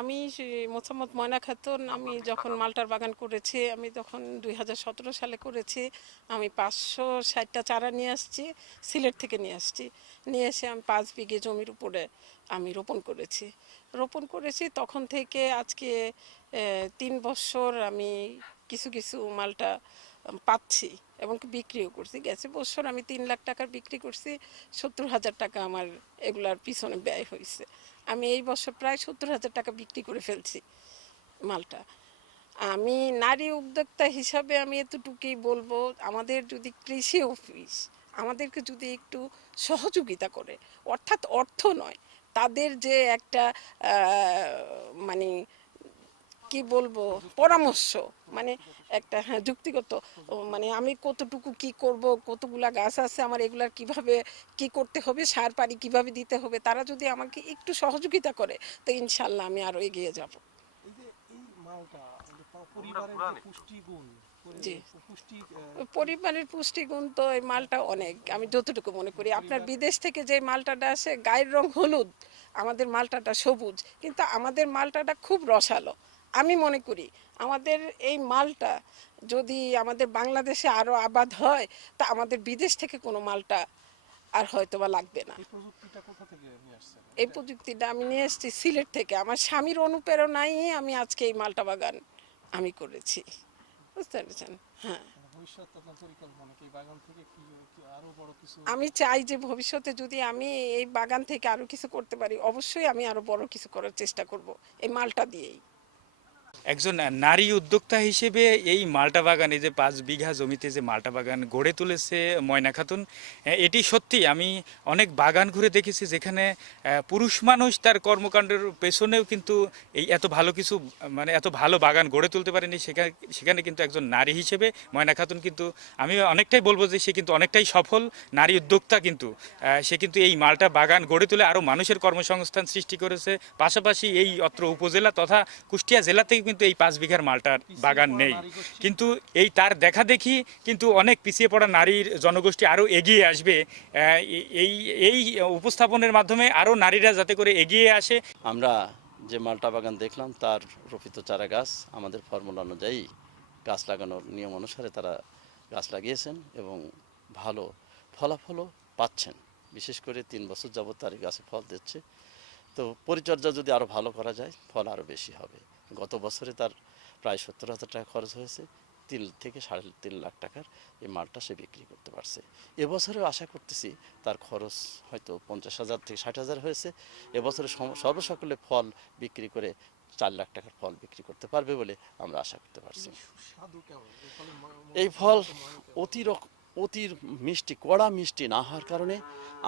আমি মোসাম্মদ ময়না খাতুন, আমি যখন মালটার বাগান করেছি, আমি তখন দুই হাজার সতেরো সালে করেছি। আমি পাঁচশো ষাটটা চারা নিয়ে আসছি, সিলেট থেকে নিয়ে আসছি। নিয়ে এসে আমি পাঁচ বিঘে জমির উপরে আমি রোপণ করেছি। রোপণ করেছি তখন থেকে আজকে তিন বছর আমি কিছু কিছু মালটা পাচ্ছি এবং বিক্রিও করছি। গেছে বছর আমি তিন লাখ টাকার বিক্রি করছি, সত্তর হাজার টাকা আমার এগুলার পিছনে ব্যয় হয়েছে আমি এই বছর প্রায় সত্তর হাজার টাকা বিক্রি করে ফেলছি মালটা। আমি নারী উদ্যোক্তা হিসাবে আমি এতটুকুই বলব, আমাদের যদি কৃষি অফিস আমাদেরকে যদি একটু সহযোগিতা করে, অর্থাৎ অর্থ নয়, তাদের যে একটা মানে কি বলব পরামর্শ মানে একটা হ্যাঁ যুক্তিগত মানে আমি কতটুকু কি করব কতগুলা গাছ আছে আমার এগুলার কীভাবে কি করতে হবে সার পানি কীভাবে দিতে হবে তারা যদি আমাকে একটু সহযোগিতা করে তো ইনশাল্লাহ আমি আরও এগিয়ে যাব। পরিবারের পুষ্টিগুণ তো এই মালটা অনেক আমি যতটুকু মনে করি আপনার বিদেশ থেকে যে মালটাটা আসে গায়ের রং হলুদ আমাদের মালটাটা সবুজ কিন্তু আমাদের মালটাটা খুব রসালো। আমি মনে করি আমাদের এই মালটা যদি আমাদের বাংলাদেশে আরও আবাদ হয় তা আমাদের বিদেশ থেকে কোনো মালটা আর হয়তো বা লাগবে না। এই প্রযুক্তিটা আমি নিয়ে এসেছি সিলেট থেকে। আমার স্বামীর অনুপ্রেরণাই আমি আজকে এই মালটা বাগান আমি করেছি। বুঝতে পেরেছেন? হ্যাঁ। মানে আমি চাই যে ভবিষ্যতে যদি আমি এই বাগান থেকে আরও কিছু করতে পারি অবশ্যই আমি আরও বড় কিছু করার চেষ্টা করব এই মালটা দিয়েই। একজন নারী উদ্যোক্তা হিসেবে এই মালটা বাগানে যে পাঁচ বিঘা জমিতে যে মালটা বাগান গড়ে তুলেছে ময়না খাতুন এটি সত্যি আমি অনেক বাগান ঘুরে দেখেছি যেখানে পুরুষ মানুষ তার কর্মকাণ্ডের পেছনেও কিন্তু এই এত ভালো কিছু মানে এত ভালো বাগান গড়ে তুলতে পারেনি। সেখানে সেখানে কিন্তু একজন নারী হিসেবে ময়না খাতুন কিন্তু আমি অনেকটাই বলব যে সে কিন্তু অনেকটাই সফল নারী উদ্যোক্তা কিন্তু। সে কিন্তু এই মালটা বাগান গড়ে তুলে আরও মানুষের কর্মসংস্থান সৃষ্টি করেছে। পাশাপাশি এই অত্র উপজেলা তথা কুষ্টিয়া জেলা থেকে কিন্তু এই পাঁচ বিঘার মালটার বাগান নেই। কিন্তু এই তার দেখা দেখি কিন্তু অনেক পিছিয়ে পড়া নারীর জনগোষ্ঠী আরও এগিয়ে আসবে। এই এই উপস্থাপনের মাধ্যমে আরও নারীরা যাতে করে এগিয়ে আসে। আমরা যে মালটা বাগান দেখলাম, তার রোপিত চারা গাছ, আমাদের ফর্মুলা অনুযায়ী গাছ লাগানোর নিয়ম অনুসারে তারা গাছ লাগিয়েছেন এবং ভালো ফলাফলও পাচ্ছেন। বিশেষ করে তিন বছর যাবত তার গাছে ফল দিচ্ছে। তো পরিচর্যা যদি আরও ভালো করা যায়, ফল আরও বেশি হবে। গত বছরে তার প্রায় সত্তর হাজার টাকা খরচ হয়েছে। তিন থেকে সাড়ে তিন লাখ টাকার এই মালটা সে বিক্রি করতে পারছে। এবছরেও আশা করতেছি তার খরচ হয়তো পঞ্চাশ হাজার থেকে ষাট হাজার হয়েছে। এবছরে সর্বসকলে ফল বিক্রি করে চার লাখ টাকার ফল বিক্রি করতে পারবে বলে আমরা আশা করতে পারছি। এই ফল? অতি অতি মিষ্টি কড়া মিষ্টি না হওয়ার কারণে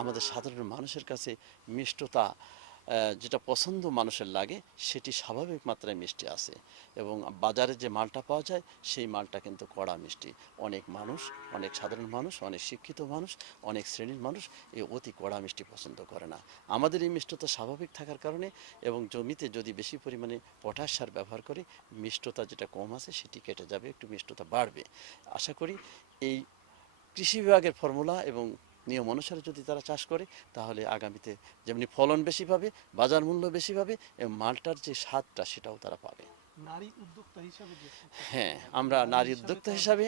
আমাদের সাধারণ মানুষের কাছে মিষ্টতা যেটা পছন্দ মানুষের লাগে, সেটি স্বাভাবিক মাত্রায় মিষ্টি আছে। এবং বাজারে যে মালটা পাওয়া যায়, সেই মালটা কিন্তু কড়া মিষ্টি। অনেক মানুষ, অনেক সাধারণ মানুষ, অনেক শিক্ষিত মানুষ, অনেক শ্রেণির মানুষ এই অতি কড়া মিষ্টি পছন্দ করে না। আমাদের এই মিষ্টতা স্বাভাবিক থাকার কারণে এবং জমিতে যদি বেশি পরিমাণে পটাশ সার ব্যবহার করি, মিষ্টতা যেটা কম আছে, সেটি কেটে যাবে, একটু মিষ্টতা বাড়বে। আশা করি এই কৃষি বিভাগের ফর্মুলা এবং নিয়ম অনুসারে যদি তারা চাষ করে, তাহলে আগামীতে যেমনি ফলন বেশি পাবে, বাজার মূল্য বেশি পাবে এবং মালটার যে স্বাদটা সেটাও তারা পাবে। হ্যাঁ আমরা নারী উদ্যোক্তা হিসাবে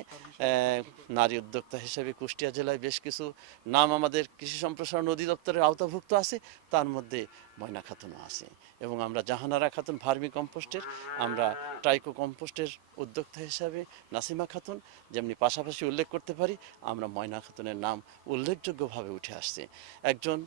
নারী উদ্যোক্তা হিসাবে কুষ্টিয়া জেলায় বেশ কিছু নাম আমাদের কৃষি সম্প্রসারণ অধিদপ্তরের আওতাভুক্ত আছে তার মধ্যে ময়না খাতুনও আছে। এবং আমরা জাহানারা খাতুন ভার্মি কম্পোস্টের আমরা ট্রাইকো কম্পোস্টের উদ্যোক্তা হিসাবে নাসিমা খাতুন যেমনি পাশাপাশি উল্লেখ করতে পারি আমরা ময়না খাতুনের নাম উল্লেখযোগ্যভাবে উঠে আসছে। একজন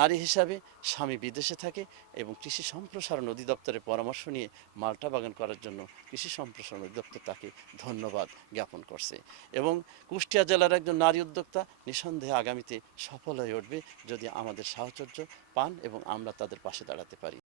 নারী হিসাবে স্বামী বিদেশে থাকে এবং কৃষি সম্প্রসারণ অধিদপ্তরের পরামর্শ নিয়ে মাল্টা বাগান করার জন্য কৃষি সম্প্রসারণ অধিদপ্তর তাকে ধন্যবাদ জ্ঞাপন করছে। এবং কুষ্টিয়া জেলার একজন নারী উদ্যোক্তা নিঃসন্দেহে আগামীতে সফল হয়ে উঠবে যদি আমাদের সাহচর্য পান এবং আমরা তাদের পাশে দাঁড়াতে পারি।